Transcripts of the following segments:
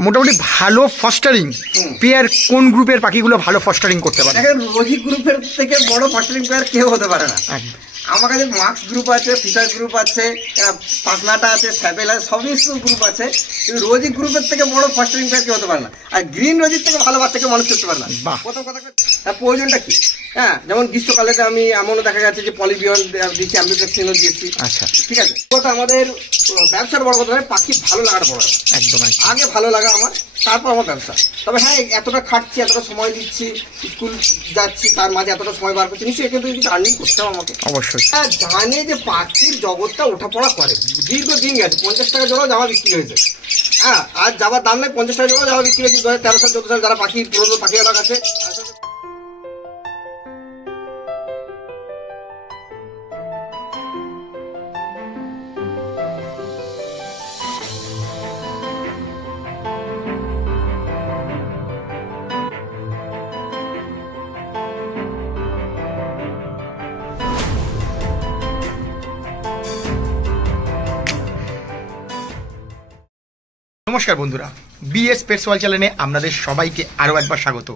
মোটামুটি ভালো fostering pair কোন গ্রুপের পাখিগুলো ভালো ফস্টারিং করতে পারে? রোজি গ্রুপের থেকে বড় ফস্টারিং পেয়ার কেউ হতে পারে না। আমার কাছে মার্কস গ্রুপ আছে, ফিশার গ্রুপ আছে, পাসনাটা আছে, স্যাপেল আছে, সবই গ্রুপ আছে। কিন্তু রোজি গ্রুপের থেকে বড় ফস্টারিং পেয়ার কেউ হতে পারে না। আর গ্রিন রোজির থেকে ভালো বাচ্চাকে মানুষ করতে পারে না। প্রথম কথা তার প্রয়োজনটা কি? হ্যাঁ, যেমন গ্রীষ্মকালে আমি এমনও দেখা যাচ্ছে যে পলিবিয়ন দিচ্ছি, অ্যাম্বিপ্লেক্সিনও দিয়েছি। আচ্ছা, ঠিক আছে। ওটা আমাদের ব্যবসার বড় কথা, পাখি ভালো লাগাটা বড় কথা। একদম আগে ভালো লাগা আমার, তারপর আমার ব্যবসা। তবে হ্যাঁ, এতটা খাটছি, এতটা সময় দিচ্ছি, স্কুল যাচ্ছি, তার মাঝে এতটা সময় বার করছি, নিশ্চয়ই কিন্তু কিছু আর্নিং করতে হবে আমাকে। অবশ্যই হ্যাঁ, জানে যে পাখির জগৎটা ওঠাপড়া করে, দীর্ঘদিন গেছে। 50 টাকা জোড়া জামা বিক্রি হয়েছে। হ্যাঁ, আর যাবার দাম নেই, 50 টাকা জোড়া জামা বিক্রি হয়েছে 2013 সাল 14 সাল যারা পাখি পুরোনো পাখিওয়ালার কাছে। নমস্কার বন্ধুরা, বিএস পেটস ওয়ার্ল্ড চ্যানেলে আপনাদের সবাইকে আরও একবার স্বাগত।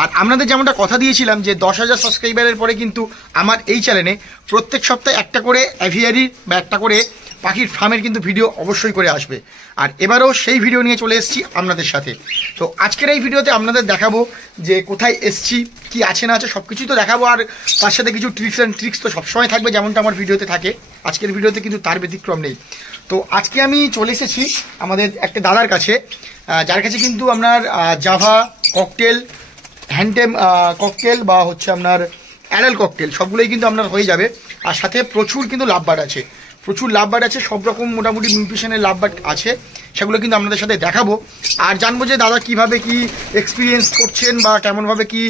আর আপনাদের যেমনটা কথা দিয়েছিলাম যে 10,000 সাবস্ক্রাইবারের পরে কিন্তু আমার এই চ্যানেলে প্রত্যেক সপ্তাহে একটা করে অ্যাভিয়ারি বা একটা করে পাখির ফার্মের কিন্তু ভিডিও অবশ্যই করে আসবে। আর এবারেও সেই ভিডিও নিয়ে চলে এসেছি আপনাদের সাথে। তো আজকের এই ভিডিওতে আপনাদের দেখাবো যে কোথায় এসছি, কি আছে না আছে সব কিছুই তো দেখাবো। আর তার সাথে কিছু টিপস অ্যান্ড ট্রিক্স তো সবসময় থাকবে, যেমনটা আমার ভিডিওতে থাকে। আজকের ভিডিওতে কিন্তু তার ব্যতিক্রম নেই। তো আজকে আমি চলে এসেছি আমাদের একটা দাদার কাছে, যার কাছে কিন্তু আপনার জাভা ককটেল, হ্যান্ডটেম ককটেল বা হচ্ছে আপনার অ্যাডাল ককটেল সবগুলোই কিন্তু আপনার হয়ে যাবে। আর সাথে প্রচুর কিন্তু লাভবার্ড আছে, প্রচুর লাভবার্ড আছে, সব রকম মোটামুটি মিউটেশনের লাভবার্ড আছে, সেগুলো কিন্তু আপনাদের সাথে দেখাবো। আর জানবো যে দাদা কীভাবে কি এক্সপিরিয়েন্স করছেন বা কেমনভাবে কি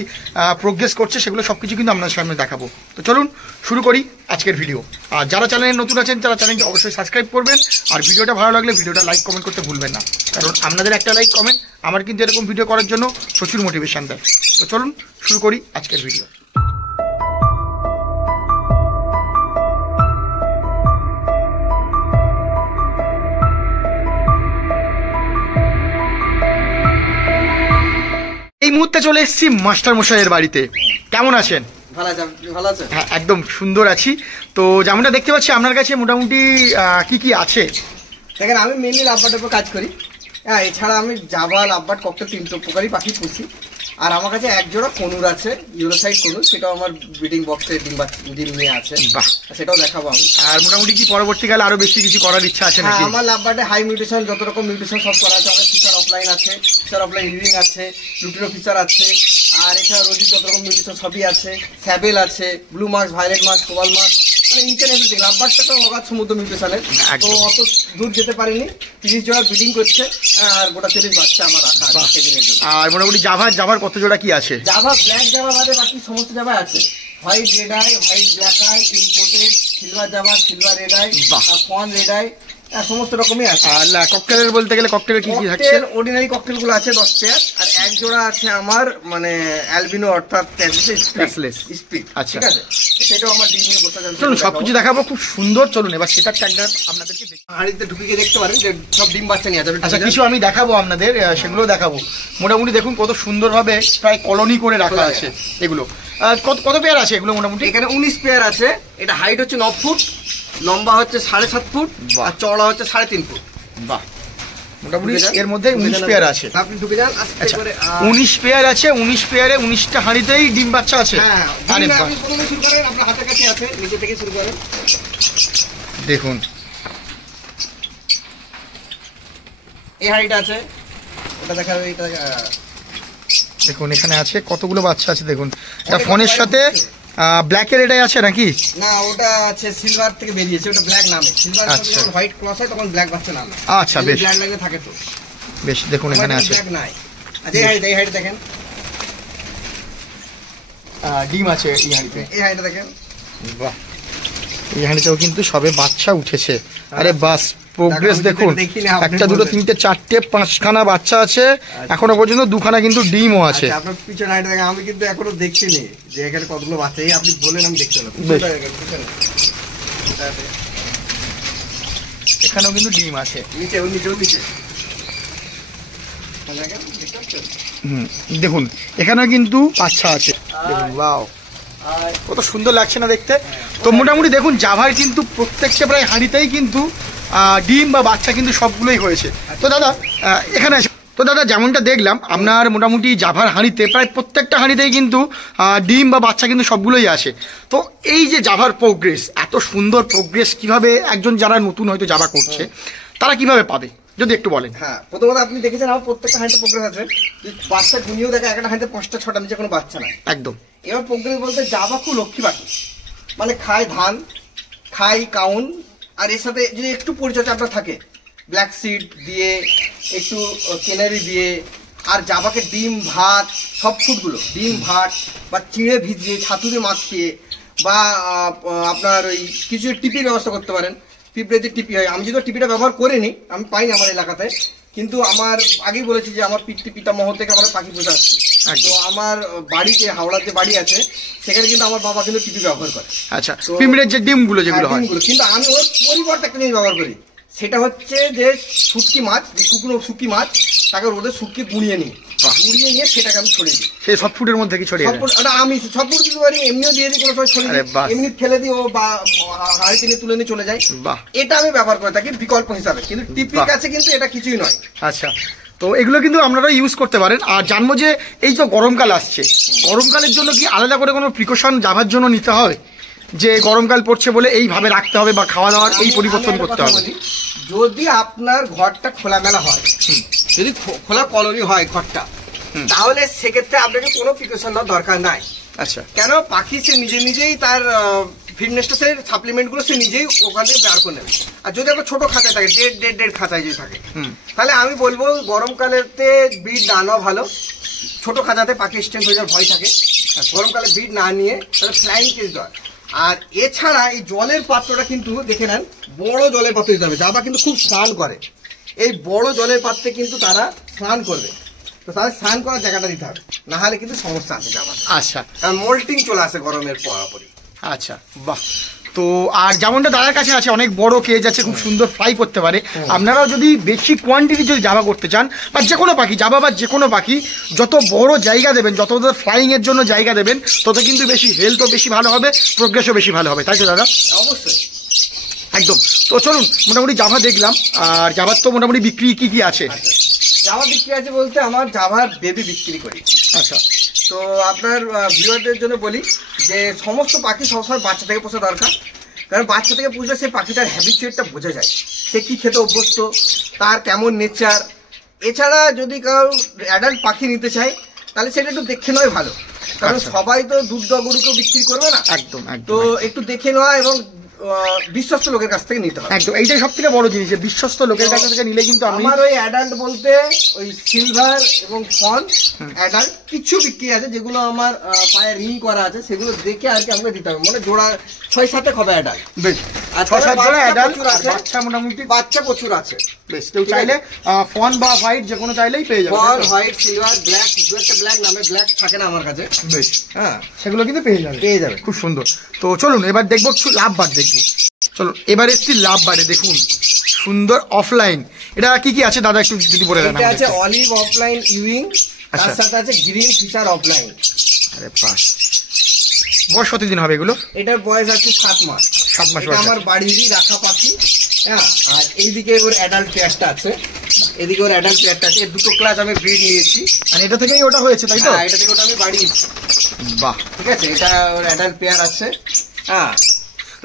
প্রোগ্রেস করছে, সেগুলো সব কিছু কিন্তু আপনাদের সামনে দেখাবো। তো চলুন শুরু করি আজকের ভিডিও। আর যারা চ্যানেলে নতুন আছেন তারা চ্যানেলটি অবশ্যই সাবস্ক্রাইব করবেন। আর ভিডিওটা ভালো লাগলে ভিডিওটা লাইক কমেন্ট করতে ভুলবেন না, কারণ আপনাদের একটা লাইক কমেন্ট আমার কিন্তু এরকম ভিডিও করার জন্য প্রচুর মোটিভেশন দেয়। তো চলুন শুরু করি আজকের ভিডিও। এই মুহূর্তে চলে এসেছি মাস্টার মশাইয়ের বাড়িতে। কেমন আছেন? ভালো আছে? হ্যাঁ, একদম সুন্দর আছি। তো যেমনটা দেখতে পাচ্ছি আপনার কাছে মোটামুটি কি কি আছে? দেখেন, আমি মেনলি লাভবার্ডের উপর কাজ করি। হ্যাঁ, এছাড়া আমি জাভা, লাভবার্ড, ককটেল 3 প্রকারই পাখি পুষি। আর আমার কাছে এক জোড়া কনুর আছে, ইউরোসাইড কনুর, সেটাও আমার ব্রিডিং বক্সে ডিম নিয়ে আছে। বাহ, সেটাও দেখাবো আমি। আর মোটামুটি কি পরবর্তীকালে আরো বেশি কিছু করার ইচ্ছা আছে নাকি? আমার লাভবার্ডে হাই মিউটেশন, যত রকম মিউটেশন সব করা আছে। আমার ফিচার অফলাইন আছে, ফিচার অফলাইন রিডিং আছে, লুটিনো ফিচার আছে। আর এছাড়া রোজির যত রকম মিউটেশন সবই আছে, স্যাবেল আছে, blue marks, violet marks, cobalt marks, মানে ইচ এন্ড এভরিথিং। লাভবার্ডটা তো অগাধ সমুদ্র মিউটেশনের, তো অত দূর যেতে পারিনি। 30 জোড়া ব্রিডিং করছে আর গোটা 40 বাচ্চা আমার রাখা আছে সেদিনের জন্য। আর মোটামুটি জাভার কত জোড়া কি আছে? জাভা, ব্ল্যাক জাভা বাদে বাকি সমস্ত জাভা আছে। White red eye, white black eye, imported, silver Java, silver red eye, fawn red eye, সমস্ত রকমই আছে। আর ককটেলের বলতে গেলে ককটেলের কি কি থাকছে? অর্ডিনারি ককটেলগুলো আছে 10 পেয়ার। আর এক জোড়া আছে আমার মানে অ্যালবিনো, অর্থাৎ প্যাচলেস স্পিক। আচ্ছা, ঠিক আছে, সেটাও আমার ডিম নিয়ে বসে যাচ্ছে। চলুন সবকিছু দেখাবো, খুব সুন্দর। চলুন এবার সেটার ট্যাগটা আপনাদেরকে হাড়িতে ঢুকিয়ে দেখতে পারেন যে সব ডিম বাচ্চা নিয়ে যাবে। আচ্ছা, কিছু আমি দেখাবো আপনাদের, সেগুলো দেখাবো। মোটামুটি দেখুন কত সুন্দরভাবে প্রায় কলোনি করে রাখা আছে এগুলো। কত পেয়ার আছে এগুলো? মোটামুটি এখানে 19 পেয়ার আছে। এটা হাইট হচ্ছে 9 ফুট, লম্বা হচ্ছে 7.5 ফুট, আর চওড়া হচ্ছে 3.5 ফুট। বাহ, মোটামুটি এর মধ্যে 19 পেয়ার আছে। আপনি ঢুকে যান আস্তে করে। 19 পেয়ার আছে, 19 পেয়ারে 19টা হাঁড়িতেই ডিম বাচ্চা আছে। হ্যাঁ, আপনি প্রথমে শুরু করেন, আপনার হাতের কাছে আছে, নিচে থেকে শুরু করেন। দেখুন এই হাঁড়িটা আছে, ওটা দেখাবে। এটা দেখুন এখানে আছে কতগুলো বাচ্চা আছে। দেখুন এটা ফোনের সাথে ব্ল্যাকের এটাই আছে নাকি? না, ওটা আছে সিলভার থেকে বেরিয়েছে, ওটা ব্ল্যাক নামে। সিলভার যখন হোয়াইট ক্রস হয় তখন ব্ল্যাক বাচ্চা নামে। আচ্ছা, বেশ, ব্ল্যাক লাগে থাকে তো বেশ। দেখুন এখানে আছে ব্ল্যাক নাই। আচ্ছা, এই হাইট দেখেন, ডিম আছে এই হাঁড়িতে। এই হাইটটা দেখেন। বাহ, এই হাঁড়িতেও কিন্তু সবে বাচ্চা উঠেছে। আরে বাস, প্রোগ্রেস দেখুন। 1 2 3 4 5খানা বাচ্চা আছে, এখনো পর্যন্ত 2খানা কিন্তু ডিমও আছে। আপনার পিছনে হাইট দেখেন, আমি কিন্তু এখনো দেখিনি যে এখানে কতগুলো বাচ্চা। এই আপনি বলেন, আমি দেখতে পেলাম। এখানেও কিন্তু ডিম আছে। নিচে দেখুন এখানে কিন্তু বাচ্চা আছে, দেখুন ওয়াও কত সুন্দর লাগছে না দেখতে। তো মোটামুটি দেখুন জাভার কিন্তু প্রত্যেকটা প্রায় হাঁড়িতেই কিন্তু ডিম বা বাচ্চা কিন্তু সবগুলোই হয়েছে। তো দাদা এখানে তো দাদা যেমনটা দেখলাম আপনার মোটামুটি জাভার হাঁড়িতে প্রায় প্রত্যেকটা হাঁড়িতেই কিন্তু ডিম বা বাচ্চা কিন্তু সবগুলোই আসে। তো এই যে জাভার প্রোগ্রেস, এত সুন্দর প্রোগ্রেস কিভাবে একজন যারা নতুন হয়তো জাভা করছে তারা কিভাবে পাবে যদি একটু বলেন। হ্যাঁ, প্রথমত আপনি দেখেছেন আমার প্রত্যেকটা হাঁড়িতে প্রোগ্রেস আছে, বাচ্চা গুনিয়েও দেখা একটা হাঁড়িতে 5টা 6টা নিচে কোনো বাচ্চা নাই একদম। এবার প্রোগ্রেস বলতে জাভা খুব লক্ষ্মী পাখি, মানে খায় ধান, খায় কাউন, আর এর সাথে যদি একটু পরিচর্যা আপনার থাকে ব্ল্যাক সিড দিয়ে, একটু কেনারি দিয়ে, আর জাভাকে ডিম ভাত সব ফুডগুলো ডিম ভাত বা চিড়ে ভিজিয়ে ছাতুরে মাখিয়ে বা আপনার ওই কিছু টিপির ব্যবস্থা করতে পারেন। পিঁপড়ে যে টিপি হয়, আমি যদি টিপিটা ব্যবহার করিনি, আমি পাইনি আমার এলাকাতে, কিন্তু আমার আগেই বলেছি যে আমার পিতামহ থেকে আমার পাখি পোষা আসছে। তো আমার বাড়িতে হাওড়াতে বাড়ি আছে, সেখানে কিন্তু আমার বাবা কিন্তু টিপি ব্যবহার করে। আচ্ছা, পিঁপড়ের যে ডিমগুলো যেগুলো হয়, কিন্তু আমি ওর পরিবর্তে একটা জিনিস ব্যবহার করি, সেটা হচ্ছে যে শুটকি মাছ, যে শুকনো শুটকি মাছ, তাকে রোদে শুটকি গুঁড়িয়ে নিই, গুঁড়িয়ে নিয়ে সেটাকে আমি ছড়িয়ে দিই। সেই সব ফুডের মধ্যে কি ছড়িয়ে দেয়? ওটা আমি সব ফুড দিতে পারি, এমনিও দিয়ে দিই, কোনো সময় ছড়িয়ে দিই, এমনি ফেলে দিই, ও বা হাড়ি টেনে তুলে নিয়ে চলে যায়। এটা আমি ব্যবহার করে থাকি বিকল্প হিসাবে, কিন্তু টিপির কাছে কিন্তু এটা কিছুই নয়। আচ্ছা, তো এগুলো কিন্তু আপনারা ইউজ করতে পারেন। আর জানবো যে এই তো গরমকাল আসছে, গরমকালের জন্য কি আলাদা করে কোনো প্রিকশন জাভার জন্য নিতে হবে, যে গরমকাল পড়ছে বলে এইভাবে রাখতে হবে বা খাওয়া দাওয়ার এই পরিবর্তন করতে হবে? যদি আপনার ঘরটা খোলামেলা হয়, যদি খোলা কলোনি হয় ঘরটা, তাহলে সেক্ষেত্রে আপনাকে কোনো প্রিকশন নেওয়ার দরকার নাই। আচ্ছা, কেন পাখি সে নিজেই তার ফিটনেসের সাপ্লিমেন্টগুলো সে নিজেই ওখান থেকে বের করে নেবে। আর যদি আপনার ছোট খাঁচায় থাকে, দেড় খাঁচায় যদি থাকে, তাহলে আমি বলবো গরমকালেতে বিড না নেওয়া ভালো। ছোট খাঁচাতে পাখি স্ট্যান্ড হয়ে যাওয়ার ভয় থাকে, গরমকালে বিড না নিয়ে তাহলে ফ্লাইং কেস দেওয়া। আর এছাড়া এই জলের পাত্রটা কিন্তু দেখে নেন, বড় জলের পাত্র দিতে হবে। জাভা কিন্তু খুব স্নান করে, এই বড় জলের পাত্রে কিন্তু তারা স্নান করবে, তো তাদের স্নান করার জায়গাটা দিতে হবে, না হলে কিন্তু সমস্যা আছে জাভা। আচ্ছা, কারণ মোল্টিং চলে আসে গরমের পরাপরি। আচ্ছা, বাহ। তো আর যেমনটা দাদার কাছে আছে, অনেক বড় কেজ আছে, খুব সুন্দর ফ্লাই করতে পারে। আপনারাও যদি বেশি কোয়ান্টিটি যদি জাভা করতে চান, বা যে কোনো পাখি, জাভা বা যে কোনো পাখি, যত বড় জায়গা দেবেন, যত ফ্লাইং এর জন্য জায়গা দেবেন, তত কিন্তু বেশি হেলথও বেশি ভালো হবে, প্রোগ্রেসও বেশি ভালো হবে, তাই তো দাদা? অবশ্যই, একদম। তো চলুন, মোটামুটি জাভা দেখলাম, আর জাভার তো মোটামুটি বিক্রি কি আছে? জাভা বিক্রি আছে বলতে আমার জাভার বেবি বিক্রি করি। আচ্ছা, তো আপনার ভিউয়ারদের জন্য বলি যে সমস্ত পাখি সবসময় বাচ্চা থেকে পোষা দরকার, কারণ বাচ্চা থেকে পুষলে সেই পাখিটার হ্যাবিচুয়েটটা বোঝা যায়, সে কি খেতে অভ্যস্ত, তার কেমন নেচার। এছাড়া যদি কারো অ্যাডাল্ট পাখি নিতে চায়, তাহলে সেটা একটু দেখে নেওয়াই ভালো, কারণ সবাই তো দুধ গরুকেও বিক্রি করবে না। একদম। তো একটু দেখে নেওয়া এবং বিশ্বস্ত লোকের কাছ থেকে নিতে হবে। একদম, এইটাই সব থেকে বড় জিনিস, যে বিশ্বস্ত লোকের কাছ থেকে নিলে কিন্তু আমার ওই অ্যাডাল্ট বলতে ওই সিলভার এবং ফন অ্যাডাল্ট কিছু বিক্রি আছে, যেগুলো আমার পায়ে রিং করা আছে, সেগুলো দেখে আর কি আমাকে দিতে হবে, মানে জোড়া 6-7 হবে অ্যাডাল্ট। বেশ, আর 6-7 জোড়া অ্যাডাল্ট আছে, বাচ্চা মোটামুটি বাচ্চা প্রচুর আছে। বেশ, কেউ চাইলে ফন বা হোয়াইট যে কোনো চাইলেই পেয়ে যাবে। ফন, হোয়াইট, সিলভার, ব্ল্যাক, দুটো ব্ল্যাক নামে ব্ল্যাক থাকে না আমার কাছে। বেশ, হ্যাঁ, সেগুলো কিন্তু পেয়ে যাবে, খুব সুন্দর। তো চলুন এবার দেখবো লাভ বার দেখবো। চলো এবার এসছি লাভ বারে, দেখুন সুন্দর অফলাইন। এটা কি কি আছে দাদা একটু যদি বলে দেন? এটা আছে অলিভ অফলাইন ইউইং, তার সাথে আছে গ্রিন ফিশার অফলাইন। আরে বাস, বয়স কতদিন হবে এগুলো? এটার বয়স আছে 7 মাস। 7 মাস আমার বাড়িরই রাখা পাখি। হ্যাঁ, আর এইদিকে ওর অ্যাডাল্ট পেয়ারটা আছে, এদিকে ওর অ্যাডাল্ট পেয়ারটা আছে, দুটো ক্লাস আমি ব্রিড নিয়েছি। আর এটা থেকেই ওটা হয়েছে, তাই তো? হ্যাঁ, এটা থেকে ওটা আমি বাড়িয়েছি। বাহ, ঠিক আছে, এটা ওর অ্যাডাল্ট পেয়ার আছে। হ্যাঁ,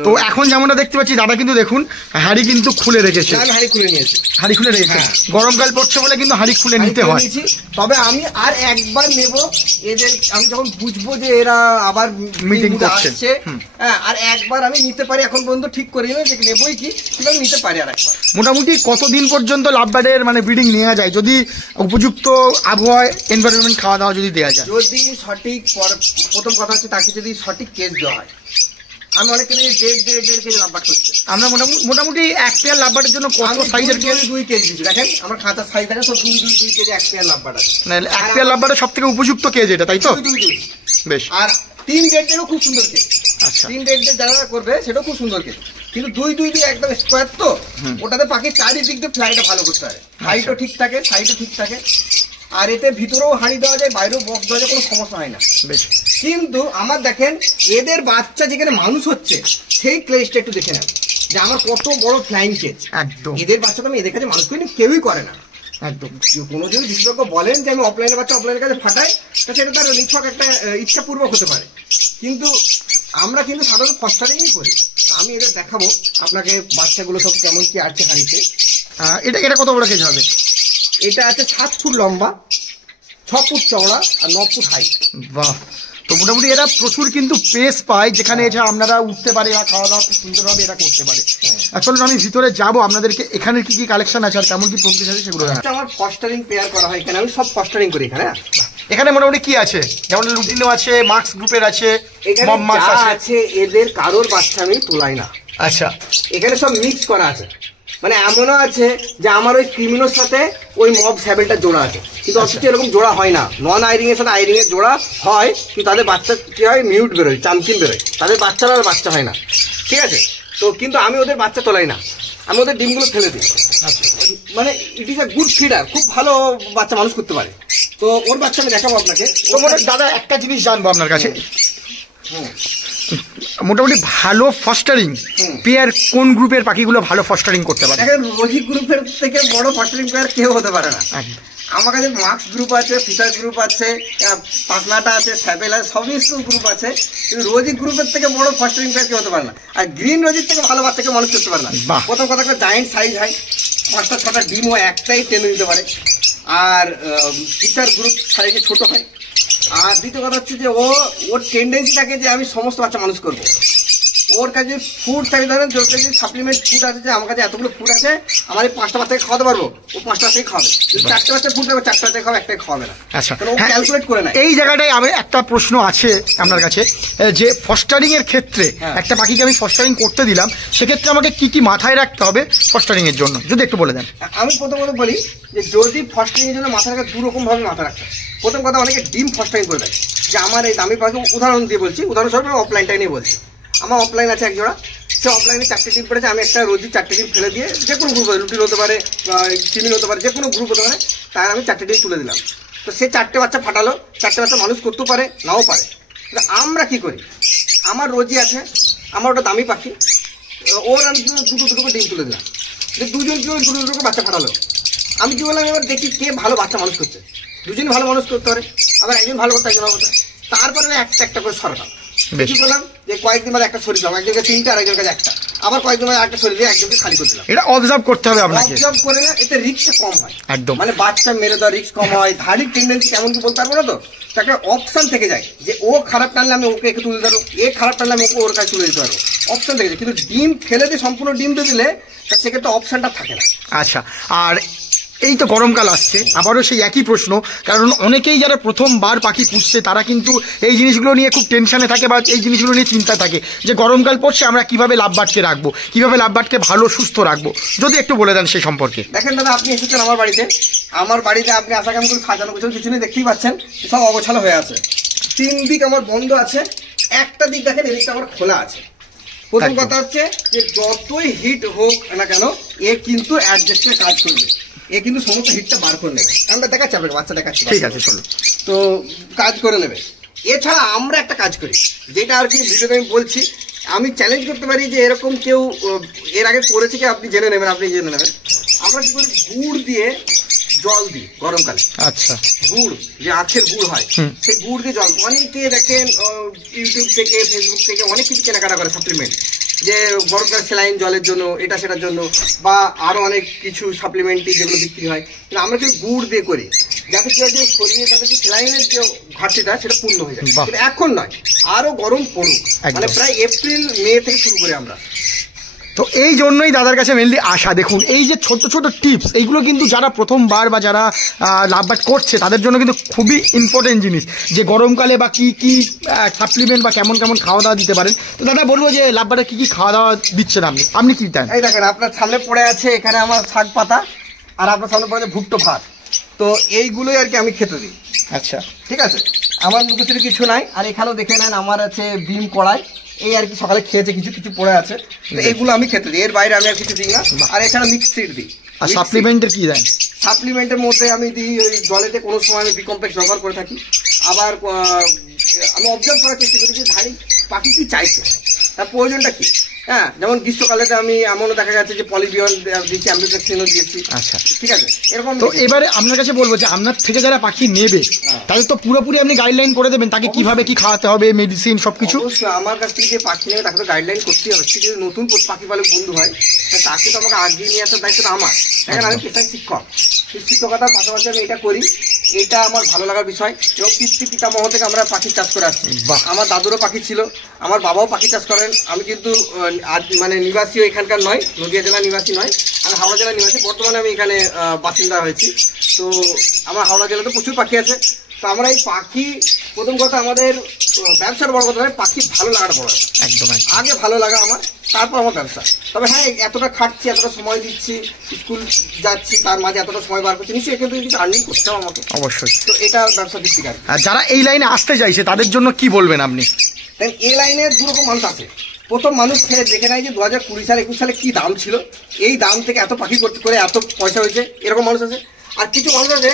তো এখন যেমনটা দেখতে পাচ্ছি দাদা কিন্তু দেখুন হাড়ি কিন্তু খুলে রেখেছে। আমি হাড়ি খুলে নিয়েছি, হাড়ি খুলে রেখেছে। গরমকাল পড়ছে বলে কিন্তু হাড়ি খুলে নিতে হয়। তবে আমি আর একবার নেব এদের, আমি যখন বুঝবো যে এরা আবার মিটিং করছে, হ্যাঁ, আর একবার আমি নিতে পারি। এখন পর্যন্ত ঠিক করি না যে নেবই কি, কিন্তু আমি নিতে পারি আর একবার। মোটামুটি কতদিন পর্যন্ত লাভবার্ডের মানে ব্রিডিং নেওয়া যায়, যদি উপযুক্ত আবহাওয়া এনভায়রনমেন্ট খাওয়া দাওয়া যদি দেওয়া যায়? যদি সঠিক, প্রথম কথা হচ্ছে তাকে যদি সঠিক কেজ দেওয়া হয়। আমি অনেক দেড় কেজি লাভবার্ড করছি। আমরা মোটামুটি এক পেয়ার লাভবার্ডের জন্য কত সাইজের কেজ? 2 কেজি দিচ্ছি। দেখেন আমার খাঁচার সাইজ থাকে সব 2 কেজি এক পেয়ার লাভবার্ড আছে। এক পেয়ার লাভবার্ডের সব থেকে উপযুক্ত কেজ এটা, তাই তো? 2 বেশ। আর 3 ডেটেরও খুব সুন্দর কেজ। আচ্ছা, 3 ডেট যারা করবে সেটাও খুব সুন্দর কেজ, কিন্তু 2 একদম স্কোয়ার, তো ওটাতে পাখির চারিদিক দিয়ে ফ্লাইটা ভালো করতে হয়, হাইটও ঠিক থাকে, সাইডও ঠিক থাকে। আর এতে ভিতরেও হাঁড়ি দেওয়া যায়, বাইরেও বক্স দেওয়া যায়, কোনো সমস্যা হয় না। কিন্তু আমার দেখেন এদের বাচ্চা যেখানে মানুষ হচ্ছে সেই ক্লেজটা একটু দেখে নেন যে আমার কত বড় ফ্লাইং কেজ। একদম এদের বাচ্চা তো আমি এদের কাছে মানুষ করিনি, কেউই করে না। একদম কোনো যদি বিশেষজ্ঞ বলেন যে আমি অফলাইনের বাচ্চা অফলাইনের কাছে ফাটাই, তা সেটা তার নিছক একটা ইচ্ছাপূর্বক হতে পারে, কিন্তু আমরা কিন্তু সাধারণত ফস্টারিংই করি। আমি এদের দেখাবো আপনাকে বাচ্চাগুলো সব কেমন কি আছে হাঁড়িতে। এটা কত বড় কেজ হবে? এটা আছে 7 ফুট লম্বা, 6 ফুট চওড়া আর 9 ফুট হাইট। বাহ, তো মোটামুটি এরা প্রচুর কিন্তু পেস পায়, যেখানে এটা আপনারা উঠতে পারে বা খাওয়া দাওয়া খুব সুন্দরভাবে এরা করতে পারে। আসলে আমি ভিতরে যাবো, আপনাদেরকে এখানে কি কি কালেকশন আছে আর কেমন কি প্রকৃতি আছে সেগুলো। আমার ফস্টারিং পেয়ার করা হয় এখানে, আমি সব ফস্টারিং করি এখানে। এখানে মোটামুটি কি আছে? যেমন লুটিনো আছে, মার্কস গ্রুপের আছে, এখানে যা আছে এদের কারোর বাচ্চা আমি তোলাই না। আচ্ছা, এখানে সব মিক্স করা আছে, মানে এমনও আছে যে আমার ওই ক্রিমিনোর সাথে ওই মব স্যাবেলটা জোড়া আছে, কিন্তু অথচ এরকম জোড়া হয় না। নন আইরিং এর সাথে আইরিং এর জোড়া হয়, কিন্তু তাদের বাচ্চা কি হয়, মিউট বেরোয়, চামকিন বেরোয়, তাদের বাচ্চারা আর বাচ্চা হয় না, ঠিক আছে? তো কিন্তু আমি ওদের বাচ্চা তোলাই না, আমি ওদের ডিমগুলো ফেলে দিই। মানে it is a good feeder, খুব ভালো বাচ্চা মানুষ করতে পারে। তো ওর বাচ্চা আমি দেখাবো আপনাকে। তো দাদা একটা জিনিস জানবো আপনার কাছে, মোটামুটি ভালো ফস্টারিং পেয়ার কোন গ্রুপের পাখিগুলো ভালো ফস্টারিং করতে পারে? দেখেন রোজি গ্রুপের থেকে বড় ফস্টারিং পেয়ার কেউ হতে পারে না। আমার কাছে মার্কস গ্রুপ আছে, ফিশার গ্রুপ আছে, পাসনাটা আছে, স্যাপেল আছে, সমস্ত গ্রুপ আছে, কিন্তু রোজি গ্রুপের থেকে বড় ফস্টারিং পেয়ার কেউ হতে পারে না। আর গ্রিন রোজির থেকে ভালো বাচ্চাকে মানুষ করতে পারে না। প্রথম কথা একটা জায়েন্ট সাইজ হয়, 5টা 6টা ডিম ও একটাই টেনে দিতে পারে। আর ফিশার গ্রুপ সাইজে ছোট হয়। আর দ্বিতীয় কথা হচ্ছে যে ওর টেন্ডেন্সি থাকে যে আমি সমস্ত বাচ্চা মানুষ করবো। ওর কাছে ফুড থাকে, ধরেন ওর কাছে সাপ্লিমেন্ট ফুড আছে যে আমার কাছে এতগুলো ফুড আছে, আমার এই 5টা বাচ্চাকে খাওয়াতে পারবো, ও 5টা বাচ্চাকে খাওয়াবে। 4টে বাচ্চা ফুড খাবে, 4টে বাচ্চাকে খাওয়াবে, একটাই খাওয়াবে না। আচ্ছা, ও ক্যালকুলেট করে নেয়। এই জায়গাটায় আমার একটা প্রশ্ন আছে আপনার কাছে, যে ফস্টারিং এর ক্ষেত্রে একটা পাখিকে আমি ফস্টারিং করতে দিলাম, সেক্ষেত্রে আমাকে কি কি মাথায় রাখতে হবে ফস্টারিং এর জন্য, যদি একটু বলে দেন। আমি প্রথমত বলি যে যদি ফস্টারিং এর জন্য মাথা রাখা 2 রকম ভাবে মাথা রাখতে হবে। প্রথম কথা, অনেকে ডিম ফস্টারিং করে দেয়, যে আমার এই দামি পাখি, উদাহরণ দিয়ে বলছি, উদাহরণস্বরূপ আমি অফলাইনটাই নিয়ে বলছি। আমার অফলাইন আছে এক জোড়া, সে অফলাইনে 4টে ডিম পড়েছে, আমি একটা রোজি 4টে ডিম ফেলে দিয়ে, যে কোনো গ্রুপ, লুটিন হতে পারে, চিমিন হতে পারে, যে কোনো গ্রুপ হতে পারে, তার আমি 4টে ডিম তুলে দিলাম। তো সে 4টে বাচ্চা ফাটালো, 4টে বাচ্চা মানুষ করতেও পারে, নাও পারে। আমরা কি করি, আমার রোজি আছে, আমার ওটা দামি পাখি, ওর আমি দুটো করে ডিম তুলে দিলাম, যে দুজন দুটো বাচ্চা ফাটালো। আমি কি বললাম, এবার দেখি কে ভালো বাচ্চা মানুষ করছে। দুজনই ভালো মানুষ করতে পারে, আবার একজন ভালো করতে, একজন ভালো করতে। তারপরে একটা করে সরালাম। কি করলাম, যে কয়েকদিন বাদে একটা সরিয়ে দিলাম, একজনকে 3টে আর একজনকে 1টা, আবার কয়েকদিন বাদে একটা সরিয়ে দিয়ে একজনকে খালি করে দিলাম। এটা অবজার্ভ করতে হবে আপনাকে। অবজার্ভ করে এতে রিস্কটা কম হয়, একদম। মানে বাচ্চা মেরে দেওয়ার রিস্ক কম হয়। ধাড়ির টেন্ডেন্সি কেমন কি বলতে পারবো না, তো একটা অপশন থেকে যায় যে ও খারাপ টানলে আমি ওকে একটু তুলে দিতে পারবো, এ খারাপ টানলে আমি ওকে ওর কাছে তুলে দিতে পারবো, অপশন থেকে যায়। কিন্তু ডিম ফেলে দিয়ে সম্পূর্ণ ডিম দিয়ে দিলে সেক্ষেত্রে অপশনটা থাকে না। আচ্ছা, আর এই তো গরমকাল আসছে, আবারও সেই একই প্রশ্ন, কারণ অনেকেই যারা প্রথমবার পাখি পুষছে তারা কিন্তু এই জিনিসগুলো নিয়ে খুব টেনশনে থাকে বা এই জিনিসগুলো নিয়ে চিন্তা থাকে যে গরমকাল পড়ছে, আমরা কিভাবে লাভবার্ডকে রাখবো, কিভাবে লাভবার্ডকে ভালো সুস্থ রাখবো, যদি একটু বলে দেন সেই সম্পর্কে। দেখেন দাদা, আপনি এসেছেন আমার বাড়িতে আপনি আশা কেমন করে সাজানো গোছানো কিছু নেই, দেখতেই পাচ্ছেন সব অগোছালো হয়ে আছে। 3 দিক আমার বন্ধ আছে, একটা দিক দেখেন এদিকটা আমার খোলা আছে। প্রথম কথা হচ্ছে যে যতই হিট হোক না কেন, এ কিন্তু অ্যাডজাস্টের কাজ করবে, এ কিন্তু সমস্ত হিটটা বার করে নেবে। আমরা দেখাচ্ছি আপনাকে, বাচ্চা দেখাচ্ছি, ঠিক আছে চলো। তো কাজ করে নেবে। এছাড়া আমরা একটা কাজ করি, যেটা আর কি ভিডিওতে আমি বলছি, আমি চ্যালেঞ্জ করতে পারি যে এরকম কেউ এর আগে করেছে কি, আপনি জেনে নেবেন। আমরা কি করি, গুড় দিয়ে জল দিই গরমকালে। আচ্ছা, গুড়, যে আখের গুড় হয়, সেই গুড় দিয়ে জল। অনেকে দেখেন ইউটিউব থেকে, ফেসবুক থেকে অনেক কিছু কেনাকাটা করে সাপ্লিমেন্ট, যে গরমকালে স্যালাইন জলের জন্য, এটা সেটার জন্য, বা আরো অনেক কিছু সাপ্লিমেন্টই যেগুলো বিক্রি হয়। কিন্তু আমরা কিন্তু গুড় দিয়ে করি, যাতে কি হয় যে শরীরে তাদের যে স্যালাইনের যে ঘাটতিটা সেটা পূর্ণ হয়ে যায়। কিন্তু এখন নয়, আরো গরম পড়ুক, মানে প্রায় এপ্রিল মে থেকে শুরু করে আমরা। তো এই জন্যই দাদার কাছে মেনলি আসা। দেখুন, এই যে ছোট ছোট টিপস, এইগুলো কিন্তু যারা প্রথমবার বা যারা লাভবার্ড করছে তাদের জন্য কিন্তু খুবই ইম্পর্টেন্ট জিনিস, যে গরমকালে বা কি কি সাপ্লিমেন্ট বা কেমন কেমন খাওয়া দাওয়া দিতে পারেন। তো দাদা বলবো যে লাভবার্ডে কি কি খাওয়া দাওয়া দিচ্ছেন আপনি কি দেন? এই দেখেন, আপনার সামনে পড়ে আছে এখানে আমার শাক পাতা, আর আপনার সামনে পড়ে আছে ভুট্টো ভাত। তো এইগুলোই আর কি আমি খেতে দিই। আচ্ছা, ঠিক আছে, আমার লুকোচুরি কিছু নাই। আর এখানেও দেখে নেন আমার আছে ডিম কড়াই, এই আর কি সকালে খেয়েছে, কিছু কিছু পড়ে আছে, তো এইগুলো আমি খেতে দিই। এর বাইরে আমি আর কিছু দিই না। আর এছাড়া মিক্স সিড দিই। আর সাপ্লিমেন্টের কি দেন? সাপ্লিমেন্টের মধ্যে আমি দিই ওই জলেতে কোনো সময় আমি বিকম্প্লেক্স ব্যবহার করে থাকি। আবার আমি অবজার্ভ করার চেষ্টা করি যে ধাড়ি পাখি কি চাইছে, তার প্রয়োজনটা কি। হ্যাঁ, যেমন গ্রীষ্মকালেতে আমি এমনও দেখা যাচ্ছে যে পলিবিয়ন দিয়েছি, অ্যাম্বিফ্লেক্সিনও দিয়েছি। আচ্ছা, ঠিক আছে। এরকম তো এবারে আপনার কাছে বলবো যে আপনার থেকে যারা পাখি নেবে তাদের তো পুরোপুরি আপনি গাইডলাইন করে দেবেন তাকে কিভাবে কি খাওয়াতে হবে, মেডিসিন সবকিছু। অবশ্যই আমার কাছ থেকে যে পাখি নেবে তাকে তো গাইডলাইন করতেই হবে। সে যদি নতুন পাখি পালক বন্ধু হয় তাকে তো আমাকে আগিয়ে নিয়ে আসার দায়িত্বটা আমার। দেখেন আমি পেশায় শিক্ষক, সেই শিক্ষকতার পাশাপাশি আমি এটা করি, এটা আমার ভালো লাগার বিষয়। এবং পিতামহ থেকে আমরা পাখি চাষ করে আসছি। আমার দাদুরও পাখি ছিল, আমার বাবাও পাখি চাষ করেন। আমি কিন্তু মানে নিবাসীও এখানকার নয়, নদিয়া জেলার নিবাসী নয়, আমি হাওড়া জেলার নিবাসী। বর্তমানে আমি এখানে বাসিন্দা হয়েছি। তো আমার হাওড়া জেলাতে প্রচুর পাখি আছে। তো আমরা এই পাখি, প্রথম কথা আমাদের ব্যবসার বড় কথা নয়, পাখি ভালো লাগাটা বড়। একদম আগে ভালো লাগা আমার, তারপর আমার ব্যবসা। তবে হ্যাঁ, এতটা খাটছি, এতটা সময় দিচ্ছি, স্কুল যাচ্ছি, তার মাঝে এতটা সময় বার করছি, নিশ্চয়ই এখান থেকে কিছু আর্নিং করতে হবে আমাকে। অবশ্যই। তো এটা ব্যবসা দিক থেকে। আর যারা এই লাইনে আসতে চাইছে তাদের জন্য কি বলবেন আপনি? এই লাইনে দুরকম মানুষ আছে। প্রথম মানুষ দেখে নেয় যে 2020 সালে 21 সালে কি দাম ছিল, এই দাম থেকে এত পাখি করতে করে এত পয়সা হয়েছে, এরকম মানুষ আছে। আর কিছু মানুষ আছে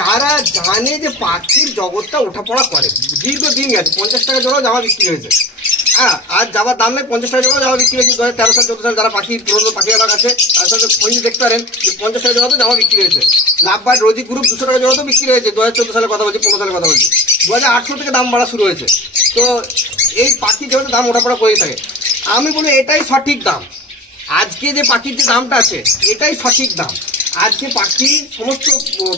যারা জানে যে পাখির জগৎটা ওঠাপড়া করে, দীর্ঘদিন গেছে। 50 টাকা জোড়াও জামা বিক্রি হয়েছে। হ্যাঁ, আর যাওয়ার দাম নেই, 50 টাকা জোড়াও জামা বিক্রি হয়েছে। 2013 সাল 14 সাল যারা পাখি পুরোনো পাখি আমার কাছে তার সাথে খোঁজ দেখতে পারেন যে 50 টাকা জোড়া তো জামা বিক্রি হয়েছে। লাভবার্ড রোজি গ্রুপ 200 টাকা জোড়া তো বিক্রি হয়েছে। 2014 সালের কথা বলছি, 15 সালের কথা বলছি। 2018 থেকে দাম বাড়া শুরু হয়েছে। তো এই পাখির জগতে দাম ওঠাপড়া করেই থাকে। আমি বলি এটাই সঠিক দাম। আজকে যে পাখির যে দামটা আছে এটাই সঠিক দাম। আজকে পাখি সমস্ত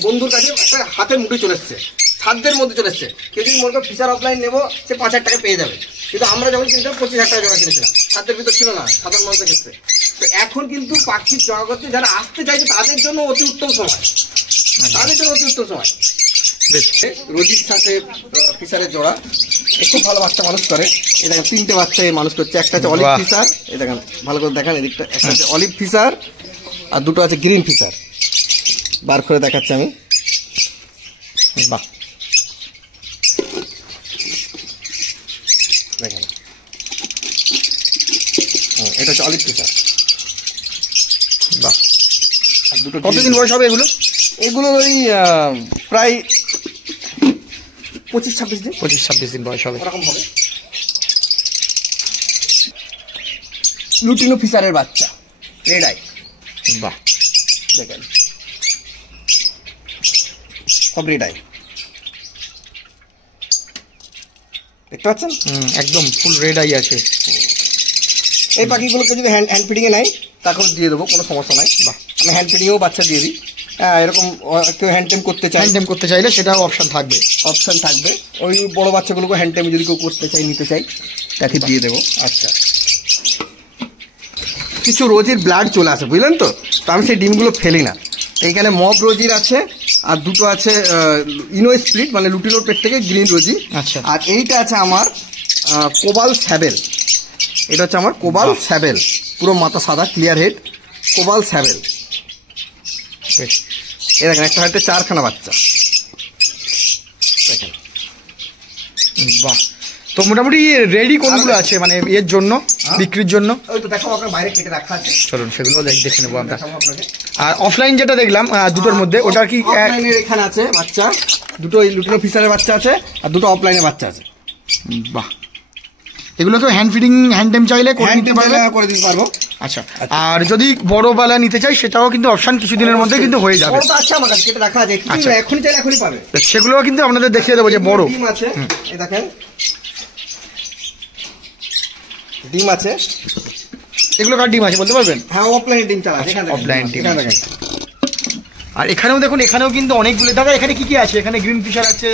বন্ধুর কাছে একটা হাতের মুঠে চলে এসছে, সাধ্যের মধ্যে চলে এসছে। কেউ যদি মনে করো ফিশার অফলাইন নেবো, সে 5,000 টাকা পেয়ে যাবে। কিন্তু আমরা যখন কিনতাম 25,000 টাকা জমা কিনেছিলাম, সাধ্যের ভিতর ছিল না সাধারণ মানুষের ক্ষেত্রে। তো এখন কিন্তু পাখির জগতে যারা আসতে চাইছে তাদের জন্য অতি উত্তম সময়, তাদের জন্য অতি উত্তম সময়। রোজির সাথে ফিশারের জোড়া খুব ভালো বাচ্চা মানুষ করে। এই দেখেন 3টে বাচ্চা এই মানুষ করছে। একটা হচ্ছে অলিভ ফিশার, এই দেখেন ভালো করে দেখেন এদিকটা। একটা হচ্ছে অলিভ ফিশার আর দুটো আছে গ্রিন ফিশার। বার করে দেখাচ্ছি আমি। বাহ, দেখেন এটা হচ্ছে অলিভ ফিশার। বাহ, আর দুটো। কতদিন বয়স হবে এগুলো? এগুলো ওই প্রায় 25-26 দিন। 25-26 দিন বয়স হবে, ওরকম হবে। লুটিনো ফিশারের বাচ্চা, রেড আই। বাহ, দেখেন সব রেড আই, দেখতে পাচ্ছেন? একদম ফুল রেড আই আছে। এই পাখিগুলোকে যদি হ্যান্ড ফিডিংয়ে নেয় তাকেও দিয়ে দেবো, কোনো সমস্যা নাই। বাহ, আমি হ্যান্ড ফিডিংয়েও বাচ্চা দিয়ে দিই। হ্যাঁ, এরকম কেউ হ্যান্ড টেম করতে চাই, হ্যান্ড টেম করতে চাইলে সেটাও অপশন থাকবে। ওই বড় বাচ্চাগুলোকে হ্যান্ড টেম যদি কেউ করতে চাই, নিতে চাই, তাকে দিয়ে দেবো। আচ্ছা, কিছু রোজির ব্লাড চলে আসে, বুঝলেন তো? তো আমি সেই ডিমগুলো ফেলি না। এইখানে মব রোজির আছে, আর দুটো আছে ইনো স্প্লিট, মানে লুটিনোর পেট থেকে গ্রিন রোজি। আচ্ছা, আর এইটা আছে আমার কোবাল স্যাবেল। এটা হচ্ছে আমার কোবাল স্যাবেল, পুরো মাথা সাদা, ক্লিয়ার হেড, কোবাল স্যাবেল। এ দেখেন একটা হয়তো 4খানা বাচ্চা, দেখেন। বাহ, তো মোটামুটি রেডি কোনগুলো আছে মানে এর জন্য, বিক্রির জন্য? ওই তো দেখো আপনার বাইরে কেটে রাখা আছে, চলুন সেগুলো দেখে নেবো আমরা। আর অফলাইন যেটা দেখলাম দুটোর মধ্যে, ওটা কি? অফলাইনের এখানে আছে বাচ্চা দুটো, এই লুটিনো ফিশারের বাচ্চা আছে, আর দুটো অফলাইনের বাচ্চা আছে। বাহ, এগুলো তো হ্যান্ড ফিডিং, হ্যান্ড টেম চাইলে করে দিতে পারবো। আচ্ছা, আর যদি বড় বেলা নিতে চাই সেটাও কিন্তু অপশন কিছুদিনের মধ্যে কিন্তু হয়ে যাবে। আচ্ছা, আমার কাছে কেটে রাখা আছে, এখনই চাইলে এখনই পাবে। সেগুলো কিন্তু আপনাদের দেখিয়ে দেবো যে বড় ডিম আছে। এই দেখেন ডিম আছে। এগুলো কার ডিম আছে বলতে পারবেন? হ্যাঁ, অফলাইন ডিম চালা, অফলাইন ডিম। আর এখানেও দেখুন, এখানেও কিন্তু অনেকগুলো। দাদা এখানে কি কি আছে? এখানে গ্রিন ফিশার আছে,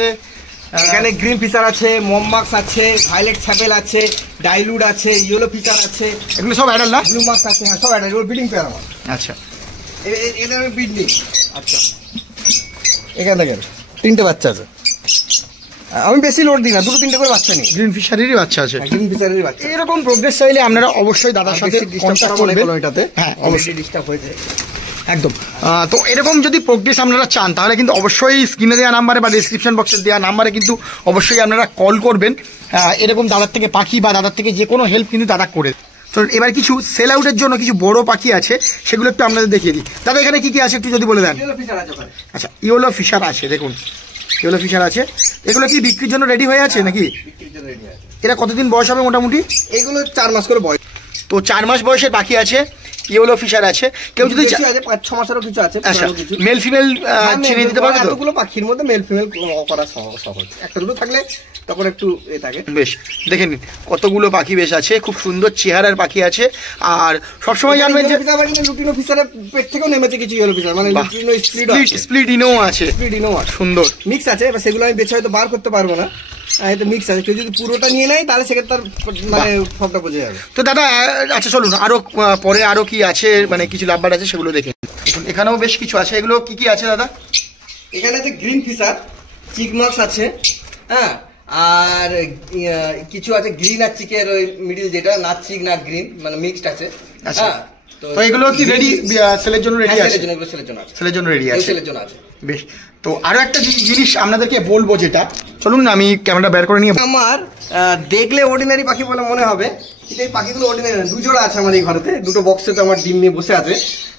এখানে গ্রিন ফিশার আছে, মমমাক্স আছে, ভায়োলেট স্যাপেল আছে, ডাইলুড আছে, ইয়েলো ফিশার আছে। এগুলো সব অ্যাডাল্ট না? ব্লু মাক্স আছে, হ্যাঁ সব অ্যাডাল্ট। এগুলো ব্রিডিং পেয়ার আমার। আচ্ছা, এদের ব্রিডিং। আচ্ছা, এখানে দেখেন 3টে বাচ্চা আছে। আমি বেশি লোড দিই না, 2-3টে করে বাচ্চা নিই। গ্রিন ফিশারেরই বাচ্চা আছে। গ্রিন ফিশারেরই বাচ্চা। এরকম প্রোগ্রেস চাইলে আপনারা অবশ্যই দাদার সাথে কন্ট্যাক্ট করবেন। এটাতে হ্যাঁ, অবশ্যই ডিস্টার্ব হয়েছে একদম। তো এরকম যদি প্রোগ্রেস আপনারা চান তাহলে কিন্তু অবশ্যই স্ক্রিনে দেওয়া নাম্বারে বা ডিসক্রিপশন বক্সে দেওয়া নাম্বারে কিন্তু অবশ্যই আপনারা কল করবেন। এরকম দাদার থেকে পাখি বা দাদার থেকে যে কোনো হেল্প কিন্তু দাদা করে। তো এবার কিছু সেল আউটের জন্য কিছু বড় পাখি আছে, সেগুলো একটু আপনাদের দেখিয়ে দিই। দাদা এখানে কি কি আছে একটু যদি বলে দেন। আচ্ছা, ইয়েলো ফিশার আছে, দেখুন ইয়েলো ফিশার আছে। এগুলো কি বিক্রির জন্য রেডি হয়ে আছে নাকি? এরা কতদিন বয়স হবে মোটামুটি? এগুলো 4 মাস করে বয়স। তো 4 মাস বয়সের পাখি আছে, ইয়েলো ফিশার আছে। কেউ যদি 5-6 মাসেরও কিছু আছে। আচ্ছা, মেল ফিমেল চিনে দিতে পারবে তো? এতগুলো পাখির মধ্যে মেল ফিমেল করা সহজ, একটা দুটো থাকলে তখন একটু থাকে। বেশ, দেখে নিন কতগুলো পাখি বেশ আছে, খুব সুন্দর চেহারার পাখি আছে। আর সবসময় জানবেন যে লুটিনো ফিশারের পেট থেকেও নেমেছে কিছু ইয়েলো ফিশার, মানে লুটিনো স্প্লিট ইনো আছে, সুন্দর মিক্স আছে। এবার সেগুলো আমি বেছে হয়তো বার করতে পারবো না, এটা মিক্স আছে। কেউ যদি পুরোটা নিয়ে নেয় তাহলে সেক্ষেত্রে তার মানে সবটা বোঝা যাবে। তো দাদা আচ্ছা চলুন আরো পরে আরো কি আছে, মানে কিছু লাভবার আছে সেগুলো দেখে। এখানেও বেশ কিছু আছে, এগুলো কি কি আছে দাদা? এখানে আছে গ্রিন ফিশার, চিকমাক্স আছে, হ্যাঁ, আর কিছু আছে গ্রিন আর চিকের ওই মিডিল, যেটা না চিক না গ্রিন, মানে মিক্সড আছে। হ্যাঁ, তো এগুলো কি রেডি সেলের জন্য রেডি আছে? সেলের জন্য রেডি আছে, সেলের জন্য আছে। বেশ, তো আরো একটা জিনিস আপনাদেরকে বলবো, যেটা চলুন না আমি ক্যামেরা বের করে নিয়ে। আমার দেখলে অর্ডিনারি পাখি বলে মনে হবে, কিন্তু এই পাখিগুলো অর্ডিনারি না। 2 জোড়া আছে আমার এই ঘরেতে, 2টো বক্সে তো আমার ডিম নিয়ে বসে আছে।